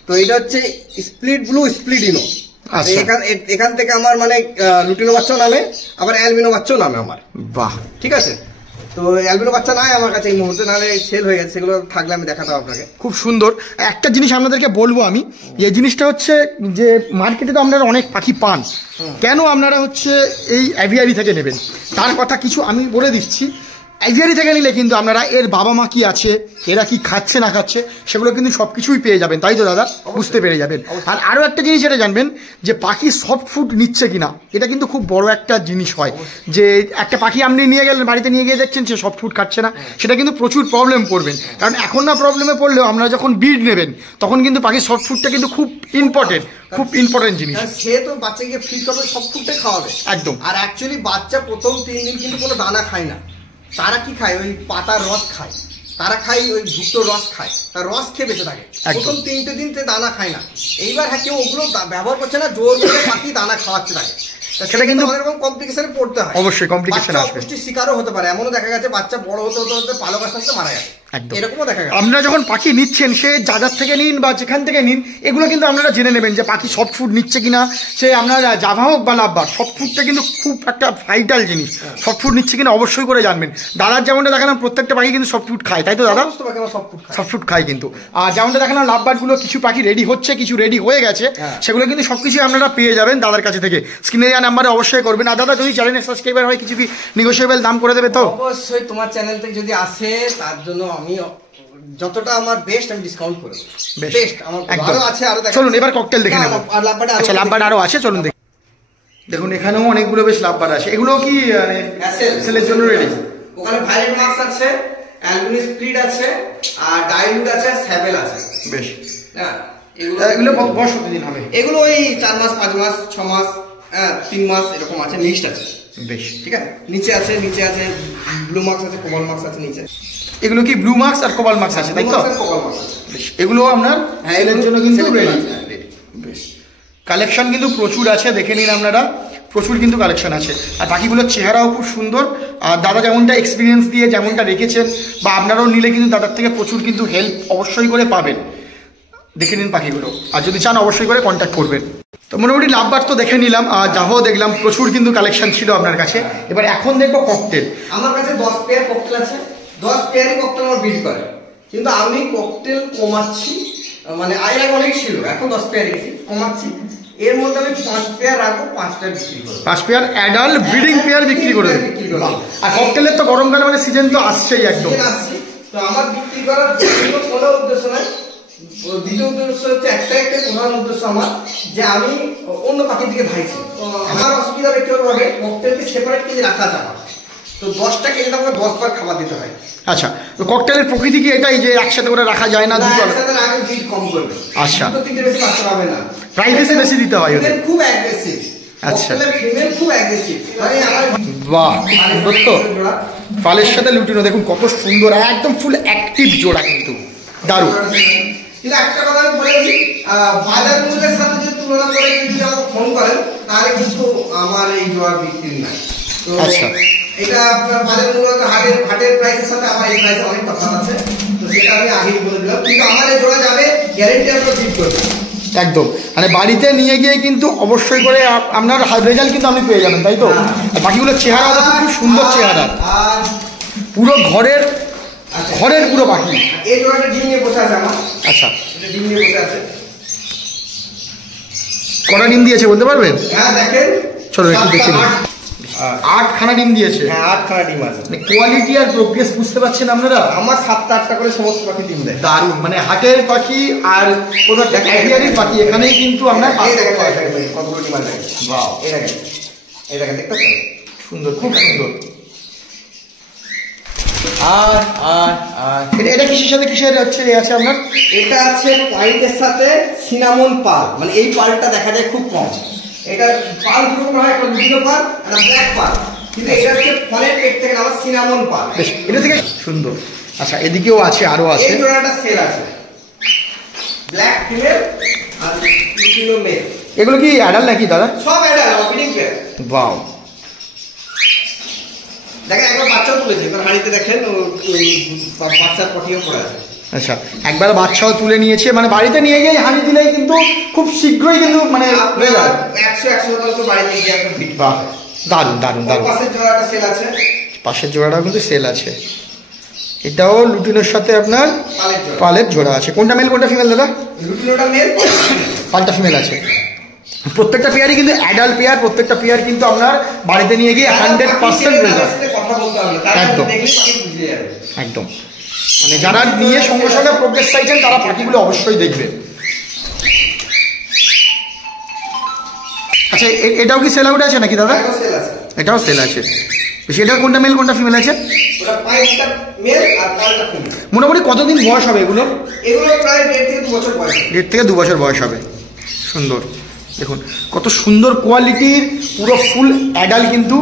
তো এটা হচ্ছে স্প্লিট ব্লু স্প্লিট ইনো। এখান থেকে আমার মানে লুটিনো বাচ্চাও নামে, আবার অ্যালবিনো বাচ্চাও নামে আমার। বাহ, ঠিক আছে। তো অ্যালবিনো বাচ্চা নাই আমার কাছে এই মুহূর্তে, নাহলে সেল হয়ে গেছে। সেগুলো থাকলে আমি দেখাতাম আপনাকে। খুব সুন্দর একটা জিনিস আপনাদেরকে বলবো আমি, যে জিনিসটা হচ্ছে যে মার্কেটে তো আপনারা অনেক পাখি পান, কেন আপনারা হচ্ছে এই অ্যাভিয়ারি থেকে নেবেন? তার কথা কিছু আমি বলে দিচ্ছি। অ্যাভিয়ারি থেকে নিলে কিন্তু আপনারা এর বাবা মা কি আছে, এরা কি খাচ্ছে না খাচ্ছে, সেগুলো কিন্তু সব কিছুই পেয়ে যাবেন, তাই তো দাদা? বুঝতে পেরে যাবেন। আর আরও একটা জিনিস এটা জানবেন যে পাখি সফট ফুড নিচ্ছে কিনা, এটা কিন্তু খুব বড় একটা জিনিস হয়। যে একটা পাখি আপনি নিয়ে গেলেন, বাড়িতে নিয়ে গিয়ে দেখছেন সে সফট ফুড খাচ্ছে না, সেটা কিন্তু প্রচুর প্রবলেম পড়বেন। কারণ এখন না প্রবলেমে পড়লেও আপনারা যখন ব্রিড নেবেন তখন কিন্তু পাখির সফট ফুডটা কিন্তু খুব ইম্পর্টেন্ট জিনিস। সে তো বাচ্চাকে ফিড করবে, সফট ফুডটাই খাওয়াবে একদম। আর অ্যাকচুয়ালি বাচ্চা প্রথম 3 দিন কিন্তু কোনো দানা খায় না। তারা কি খায়? ওই পাতার রস খায়, তারা খায় ওই ভুট্টোর রস খায়, তার রস খেয়ে বেঁচে থাকে। প্রথম 3টে দিন দানা খায় না। এইবার হ্যাঁ, কেউ ওগুলো ব্যবহার করছে না, জোর করে পাখি দানা খাওয়াচ্ছে তাকে। সেটা কিন্তু অনেক রকম কমপ্লিকেশনে পড়তে হয়। অবশ্যই কমপ্লিকেশন আসবে, পুষ্টির শিকারও হতে পারে। এমনও দেখা গেছে বাচ্চা বড় হতে হতে হতে পালক আস্তে আস্তে মারা গেছে, এরকমও দেখা গেছে। আপনারা যখন পাখি নিচ্ছেন, সে যাদের থেকে নিন বা যেখান থেকে নিন, এগুলো কিন্তু আপনারা জেনে নেবেন যে পাখি সফট ফুড নিচ্ছে কিনা। সে আপনারা জাভা হোক বা লাভবার, সফট ফুডটা কিন্তু খুব একটা ভাইটাল জিনিস। সফট ফুড নিচ্ছে কিনা অবশ্যই করে জানবেন। দাদার যেমনটা দেখালাম, প্রত্যেকটা পাখি কিন্তু সফট ফুড খায়, তাই তো দাদা? সফট ফুড খায় কিন্তু। আর যেমনটা দেখালাম লাভবারগুলো, কিছু পাখি রেডি হচ্ছে, কিছু রেডি হয়ে গেছে, সেগুলো কিন্তু সবকিছু আপনারা পেয়ে যাবেন দাদার কাছে থেকে। স্ক্রিনে দেওয়া নাম্বারে অবশ্যই করবেন। আর দাদা যদি চ্যানেলে সাবস্ক্রাইবার হয়, কিছু কি নেগোশিয়েবল দাম করে দেবে তো? অবশ্যই, তোমার চ্যানেল থেকে যদি আসে তার জন্য আমি যতটা আমার বেস্ট আমি ডিসকাউন্ট করে দেব। বেস্ট আমার আরো আছে, আরো দেখো। চলুন এবার ককটেল দেখে নেব। আচ্ছা, লাভবার আরো আছে, চলুন দেখি। দেখুন এখানেও অনেকগুলো বেশ লাভবার আছে। এগুলো কি মানে সেলের জন্য রেডি? ওখানে ভাইলেট মার্কস আছে, অ্যালবিনো স্প্লিট আছে, আর ডাইলুট আছে, স্যাবেল আছে। বেশ, হ্যাঁ, এগুলো বয়স কতদিন হবে? এগুলো ওই 4 মাস, 5 মাস, 6 মাস, 3 মাস এরকম আছে, মিক্সড আছে। বেশ, ঠিক আছে। নিচে আছে ব্লু মার্কস আছে, কোবাল মার্কস আছে নিচে। এগুলো কি ব্লু মার্কস আর কোবাল মার্কস আছে, তাই তো? বেশ, এগুলো আপনার সেলের জন্য কিন্তু রেডি। বেশ, কালেকশন কিন্তু প্রচুর আছে, দেখে নিন আপনারা, প্রচুর কিন্তু কালেকশন আছে। আর পাখিগুলোর চেহারাও খুব সুন্দর। আর দাদা যেমনটা এক্সপিরিয়েন্স দিয়ে যেমনটা রেখেছেন, বা আপনারাও নিলে কিন্তু দাদার থেকে প্রচুর কিন্তু হেল্প অবশ্যই করে পাবেন। দেখে নিন পাখিগুলো, আর যদি চান অবশ্যই করে কন্ট্যাক্ট করবেন। তো মোটামুটি লাভবার তো দেখে নিলাম, আর যাহো দেখলাম প্রচুর কিন্তু কালেকশন ছিল আপনার কাছে। এবার এখন দেখবো ককটেল। আমার কাছে 10 পেয়ার ককটেল আছে, 10 পেয়ারই ককটেল আমার বিল করে, কিন্তু আমি ককটেল কমাচ্ছি। মানে আগে অনেক ছিল, এখন 10 পেয়ার কমাচ্ছি। এর মধ্যে আমি 5 পেয়ার রাখবো, 5টা বিক্রি করবো। 5 পেয়ার অ্যাডাল্ট ব্রিডিং পেয়ার বিক্রি করে দেবো। আর ককটেলের তো গরমকালে মানে সিজন তো আসছেই একদম। তো আমার বিক্রি করার কোনো উদ্দেশ্য নাই। দ্বিতীয় উদ্দেশ্য হচ্ছে একটা প্রধান উদ্দেশ্য আমার, যে আমি অন্য পাখির দিকে ধাইছি। আমার অসুবিধা ব্যক্তিগতভাবে ককটেলকে সেপারেট কেজি রাখা যায়, তো 10টা কেজি আমাকে 10 বার খাবার দিতে হয়। আচ্ছা, তো ককটেলের প্রকৃতি কি এটাই যে একসাথে করে রাখা যায় না? দুটো একসাথে রাখলে জিড কম করবে। আচ্ছা, তো 3টে বেশি বাচ্চা পাবে না, প্রাইভেসি বেশি দিতে হয় ওদের। খুব অ্যাগ্রেসিভ। আচ্ছা, ফিমেল খুব অ্যাগ্রেসিভ। মানে আমার বাহ, সত্য পালের সাথে লুটিনো দেখুন কত সুন্দর, একদম ফুল অ্যাক্টিভ জোড়া, কিন্তু দারুণ। কিন্তু একটা কথা আমি বলে দিই, বাজার মূল্যের সাথে যদি তুলনা করে যদি আমাকে ফোন করেন, তাহলে কিন্তু আমার এই জোড়া বিক্রি নাই। আচ্ছা, এটা বাজার মূল্য হাটের প্রাইসের সাথে আমার এই প্রাইসে অনেক তফাৎ আছে। তো সেটা আমি আগেই বলে দিলাম, কিন্তু আমার এই জোড়া যাবে গ্যারেন্টি আপনার জিত করবে একদম। মানে বাড়িতে নিয়ে গিয়ে কিন্তু অবশ্যই করে আপনার রেজাল্ট কিন্তু আপনি পেয়ে যাবেন, তাই তো? আর বাকিগুলোর চেহারা তো খুব সুন্দর চেহারা, আর পুরো ঘরের পুরো পাখি। এই জোড়াটা ডিম নিয়ে বসে আছে আমার। আচ্ছা, এটা ডিম নিয়ে বসে আছে। কটা ডিম দিয়েছে বলতে পারবেন? হ্যাঁ দেখেন, চলো একটু দেখে নিই। 8খানা ডিম দিয়েছে। হ্যাঁ 8খানা ডিম আছে। মানে কোয়ালিটি আর প্রোগ্রেস বুঝতে পারছেন আপনারা? আমার 7টা-8টা করে সমস্ত পাখি ডিম দেয়। দারুণ, মানে হাটের পাখি আর কোনো অ্যাভিয়ারির পাখি এখানেই কিন্তু আমরা এই দেখেন কতগুলো ডিম আছে। বাহ, এই দেখেন দেখতে পাচ্ছেন? সুন্দর, খুব সুন্দর। এটা কিসের হচ্ছে আছে আপনার? এটা আছে হোয়াইটের সাথে সিনামন পাল, মানে এই পালটা দেখা যায় খুব কম। এটা পাল দুটো হয়, একটা লুটিনো পাল আর ব্ল্যাক পাল, কিন্তু এটা হচ্ছে ফলের পেট থেকে নামা সিনামন পাল। বেশ, এটা থেকে সুন্দর। আচ্ছা, এদিকেও আছে, আরো আছে। এই জোড়াটা সেল আছে, ব্ল্যাক ফিমেল আর লুটিনো মেল। এগুলো কি অ্যাডাল্ট নাকি দাদা? সব অ্যাডাল্ট, ব্রিডিং পেয়ার। বাও, দেখেন একবার বাচ্চাও তুলেছে, এবার হাঁড়িতে দেখেন ওই বাচ্চার পটিও পড়ে আছে। আচ্ছা, একবার বাচ্চাও তুলে নিয়েছে, মানে বাড়িতে নিয়ে গিয়ে হানি দিলেই কিন্তু খুব শীঘ্রই কিন্তু মানে 100-110 বাড়িতে গিয়ে একটা ফিট। বাহ, দারুণ দারুণ দারুণ। পাশের জোড়াটা সেল আছে, পাশের জোড়াটাও কিন্তু সেল আছে। এটাও লুটিনোর সাথে আপনার পালের জোড়া। পালের জোড়া আছে। কোনটা মেল কোনটা ফিমেল দাদা? লুটিনোটা মেল, পালটা ফিমেল আছে। প্রত্যেকটা পেয়ারই কিন্তু অ্যাডাল্ট পেয়ার, প্রত্যেকটা পেয়ার কিন্তু আপনার বাড়িতে নিয়ে গিয়ে 100% রেজাল্ট। কথা বলতে হবে না, একদম। দেখলে পাখি বুঝে যাবে। একদম, মানে যারা নিয়ে সঙ্গে সঙ্গে প্রোগ্রেস চাইছেন তারা পাখিগুলো অবশ্যই দেখবে। আচ্ছা, এটাও কি সেল আউট আছে নাকি দাদা? এটাও সেল আছে। এটাও সেল আছে। সেটা কোনটা মেল কোনটা ফিমেল আছে? ওটা পাঁচটা মেল আর পাঁচটা ফিমেল। মোটামুটি কতদিন বয়স হবে এগুলো? এগুলো প্রায় 1.5 থেকে 2 বছর বয়স। 1.5 থেকে 2 বছর বয়স হবে। সুন্দর, দেখুন কত সুন্দর কোয়ালিটির পুরো ফুল অ্যাডাল্ট কিন্তু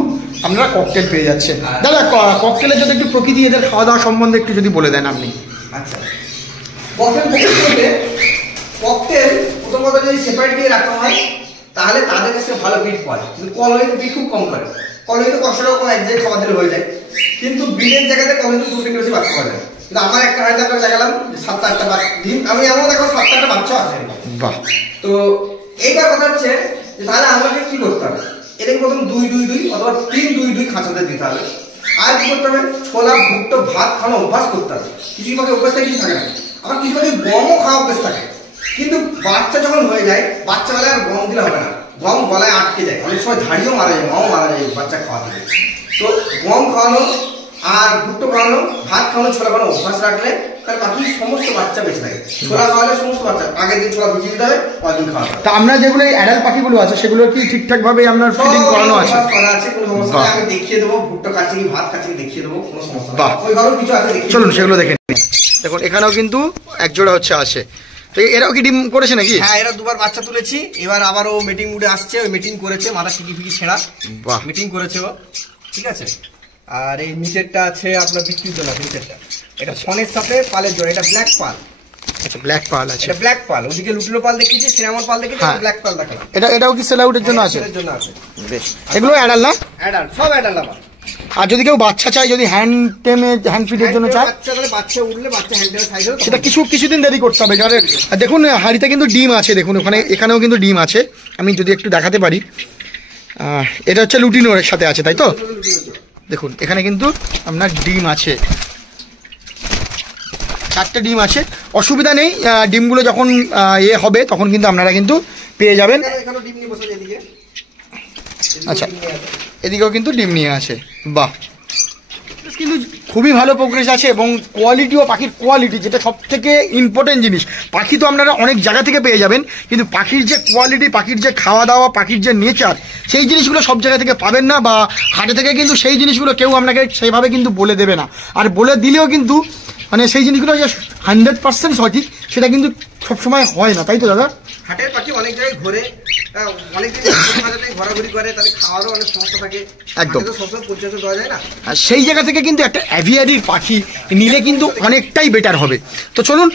আপনারা ককটেল পেয়ে যাচ্ছেন। দাদা, ককটেলের যদি একটু প্রকৃতি, এদের খাওয়া দাওয়া সম্বন্ধে একটু যদি বলে দেন আপনি। আচ্ছা, ককটেল বলতে ককটেল প্রথমত যদি সেপারেট দিয়ে রাখা হয় তাহলে তাদের কাছে ভালো বিট পাওয়া যায়, কিন্তু কলোনিতে বিট খুব কম করে। কলোনিতে কষ্টটাও কম, এক জায়গায় খাওয়া দিলে হয়ে যায়, কিন্তু বিটের জায়গাতে কলোনিতে 2-3 বেশি বাচ্চা পাওয়া যায়। কিন্তু আমার একটা হাড়িতে আপনার দেখালাম যে 7-8টা ডিম, আমি এমন দেখো 7-8টা বাচ্চা আছে। বাহ, তো এইবার কথা হচ্ছে যে তাহলে আমাকে কি করতে হবে? এটাকে প্রথম 2-2-2 অথবা 3-2-2 খাঁচাতে দিতে হবে। আর কি করতে হবে? ছোলা ভুট্টো ভাত খাওয়ানো অভ্যাস করতে হবে। কিছু পাখি অভ্যাস থাকে, কিছু থাকে না। আবার কিছু পাখি গমও খাওয়া অভ্যাস থাকে, কিন্তু বাচ্চা যখন হয়ে যায়, বাচ্চাবেলায় আর গম দিলে হবে না, গম গলায় আটকে যায়, অনেক সময় ধাড়িও মারা যায়, মাও মারা যায় বাচ্চা খাওয়াতে। তো গম খাওয়ানো আর ভুট্টো খাওয়ানো, ভাত খাওয়ানো, ছোলা খাওয়ানো অভ্যাস রাখলে তার বাকি সমস্ত বাচ্চা বেঁচে থাকে। ছোলা খাওয়ালে সমস্ত বাচ্চা, আগের দিন ছোলা ভিজিয়ে দিতে হবে, পরের দিন খাওয়াতে হবে। তা আমরা যেগুলো এই অ্যাডাল্ট পাখিগুলো আছে সেগুলো কি ঠিকঠাক ভাবে আপনার ফিডিং করানো আছে? করা আছে, কোনো সমস্যা নেই। আমি দেখিয়ে দেবো ভুট্টো খাচ্ছে কি ভাত খাচ্ছে কি দেখিয়ে দেবো, কোনো সমস্যা নেই। বাহ, ওই ঘরেও কিছু আছে, চলুন সেগুলো দেখে নিই। দেখুন এখানেও কিন্তু এক জোড়া হচ্ছে আছে। তো এরাও কি ডিম করেছে নাকি? হ্যাঁ, এরা 2বার বাচ্চা তুলেছি, এবার আবারও মিটিং মুডে আসছে। ওই মিটিং করেছে, মাথা ফিকি ফিকি ছেঁড়া বাহ, মিটিং করেছে ও, ঠিক আছে। আর এই নিচেরটা আছে আপনার বিক্রির জন্য, নিচেরটা এটা ফোনের সাথে পালের জন্য, এটা ব্ল্যাক পাল। আচ্ছা, ব্ল্যাক পাল আছে। এটা ব্ল্যাক পাল, ওদিকে লুটিনো পাল দেখিয়েছি, সিনামন পাল দেখিয়েছি, হ্যাঁ। ব্ল্যাক পাল দেখালাম। এটাও কি সেল আউটের জন্য আছে? এর জন্য আছে। বেশ, এগুলো অ্যাডাল্ট না? অ্যাডাল্ট, সব অ্যাডাল্ট আমার। আর যদি কেউ বাচ্চা চায়, যদি হ্যান্ড ফিডের জন্য চায়, বাচ্চা তাহলে বাচ্চা উঠলে বাচ্চা হ্যান্ডেল সাইজ হবে, সেটা কিছুদিন দেরি করতে হবে। আর দেখুন হাঁড়িতে কিন্তু ডিম আছে, দেখুন ওখানে, এখানেও কিন্তু ডিম আছে। আমি যদি একটু দেখাতে পারি, এটা হচ্ছে লুটিনোর সাথে আছে, তাই তো? দেখুন এখানে কিন্তু আপনার ডিম আছে, 4টে ডিম আছে। অসুবিধা নেই, ডিমগুলো যখন হবে তখন কিন্তু আপনারা কিন্তু পেয়ে যাবেন। এখানে ডিম নিয়ে বসে এদিকে। আচ্ছা, এদিকেও কিন্তু ডিম নিয়ে আছে। বাহ, কিন্তু খুবই ভালো প্রোগ্রেস আছে, এবং কোয়ালিটিও, পাখির কোয়ালিটি যেটা সব থেকে ইম্পর্টেন্ট জিনিস। পাখি তো আপনারা অনেক জায়গা থেকে পেয়ে যাবেন, কিন্তু পাখির যে কোয়ালিটি, পাখির যে খাওয়া দাওয়া, পাখির যে নেচার, সেই জিনিসগুলো সব জায়গা থেকে পাবেন না, বা হাটে থেকে কিন্তু সেই জিনিসগুলো কেউ আপনাকে সেইভাবে কিন্তু বলে দেবে না। আর বলে দিলেও কিন্তু মানে সেই জিনিসগুলো যে 100% সঠিক সেটা কিন্তু সবসময় হয় না, তাই তো দাদা? হাটের পাখি অনেক জায়গায় ঘোরে, অনেকদিন ঘোরাঘুরি করে, তাদের খাওয়ারও অনেক সমস্যা থাকে। একদম, সবসময় পরিচর্যা দেওয়া যায় না। আর সেই জায়গা থেকে কিন্তু একটা অ্যাভিয়ারির পাখি নিলে কিন্তু অনেকটাই বেটার হবে। তো চলুন,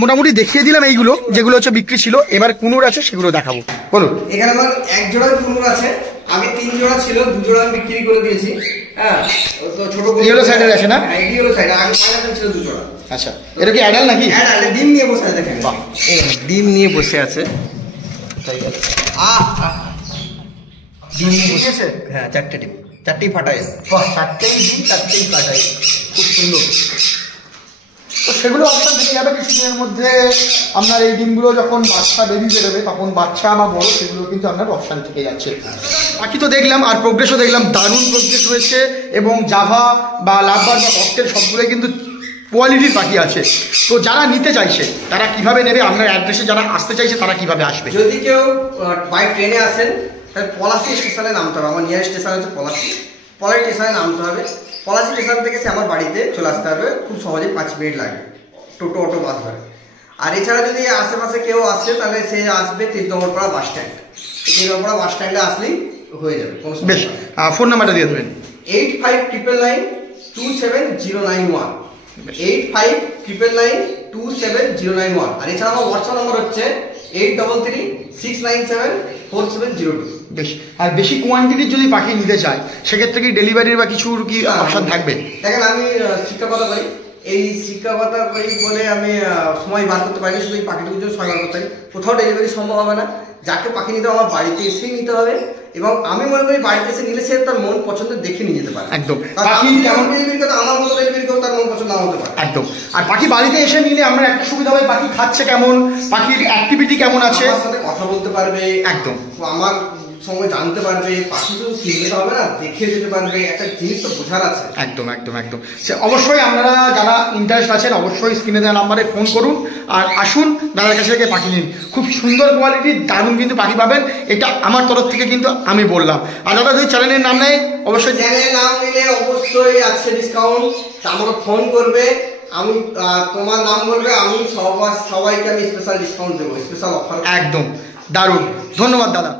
মোটামুটি দেখিয়ে দিলাম এইগুলো যেগুলো হচ্ছে বিক্রি ছিল। এবার কুনুর আছে, সেগুলো দেখাবো। বলুন। এখানে আমার 1 জোড়া কুনুর আছে, আগে 3 জোড়া ছিল, 2 জোড়া আমি বিক্রি করে দিয়েছি। হ্যাঁ, তো ছোট ইয়েলো সাইডের আছে না? হ্যাঁ, ইয়েলো সাইড, আগে 5 ছিল 2 জোড়া। আচ্ছা, এটা কি অ্যাডাল নাকি? ডিম নিয়ে বসে আছে, দেখেন ডিম নিয়ে বসে আছে। ডিম বসেছে? হ্যাঁ, 4টে ডিম, 4টেই ফাটায়। 4টেই ডিম, 4টেই ফাটাই, খুব সুন্দর। তো সেগুলো অপশান থেকে যাবে কিছুদিনের মধ্যে। আপনার এই ডিমগুলো যখন বাচ্চা বেবি বেরোবে তখন বাচ্চা বা বড় সেগুলো কিন্তু আপনার অপশান থেকে যাচ্ছে। বাকি তো দেখলাম আর প্রোগ্রেসও দেখলাম, দারুণ প্রোগ্রেস হয়েছে এবং জাভা বা লাভবার বা ককটেল সবগুলোই কিন্তু কোয়ালিটির পাখি আছে। তো যারা নিতে চাইছে তারা কিভাবে নেবে, আপনার অ্যাড্রেসে যারা আসতে চাইছে তারা কিভাবে আসবে? যদি কেউ বাই ট্রেনে আসেন তাহলে পলাশি স্টেশনে নামতে হবে। আমার নিয়ারেস্ট স্টেশন হচ্ছে পলাশি স্টেশনে নামতে হবে। পলাশি স্টেশন থেকে সে আমার বাড়িতে চলে আসতে হবে, খুব সহজে 5 মিনিট লাগে, টোটো অটো বাস ধরে। আর এছাড়া যদি আশেপাশে কেউ আসে তাহলে সে আসবে 3 নম্বরপাড়া বাস স্ট্যান্ড। 3 নম্বরপাড়া বাস স্ট্যান্ডে আসলেই হয়ে যাবে। বেশ, ফোন নাম্বারটা দিয়ে দেবেন। 8599927091, 8599927091। আর এছাড়া আমার হোয়াটসঅ্যাপ নাম্বার হচ্ছে 8336974702। বেশ, আর বেশি কোয়ান্টিটির যদি পাখি নিতে চায় সেক্ষেত্রে কি ডেলিভারির বা কিছুর কি অপশন থাকবে? দেখেন, আমি শিক্ষকতা করি, এই শিক্ষকতা করি বলে আমি সময় বার করতে পারিনি, শুধু এই পাখিটুকুর জন্য সময় বার করতে পারি। কোথাও ডেলিভারি সম্ভব হবে না, যাকে পাখি নিতে হবে আমার বাড়িতে এসেই নিতে হবে। এবং আমি মনে করি বাড়িতে এসে নিলে সে তার মন পছন্দ দেখে নিয়ে যেতে পারে। একদম, পাখি কেমন ডেলিভারি করতে আমার মতো ডেলিভারি করতে তার মন পছন্দ না হতে পারে। একদম। আর পাখি বাড়িতে এসে নিলে আমরা একটা সুবিধা হয়, পাখি খাচ্ছে কেমন, পাখির অ্যাক্টিভিটি কেমন আছে, আমার সাথে কথা বলতে পারবে, একদম আমার সময় জানতে পারবে। পাখি শুধু কিনতে হবে না, দেখে যেতে পারবে, একটা জিনিস তো বোঝার আছে। একদম একদম একদম। সে অবশ্যই আপনারা যারা ইন্টারেস্ট আছেন অবশ্যই স্ক্রিনে দেওয়া নাম্বারে ফোন করুন আর আসুন দাদার কাছে থেকে পাখি নিন। খুব সুন্দর কোয়ালিটির দারুণ কিন্তু পাখি পাবেন, এটা আমার তরফ থেকে কিন্তু আমি বললাম। আর দাদা যদি চ্যানেলের নাম নেয় অবশ্যই, চ্যানেলের নাম নিলে অবশ্যই আছে ডিসকাউন্ট। আমাকে ফোন করবে, আমি তোমার নাম বলবে, আমি সবাইকে আমি স্পেশাল ডিসকাউন্ট দেবো, স্পেশাল অফার। একদম দারুণ। ধন্যবাদ দাদা।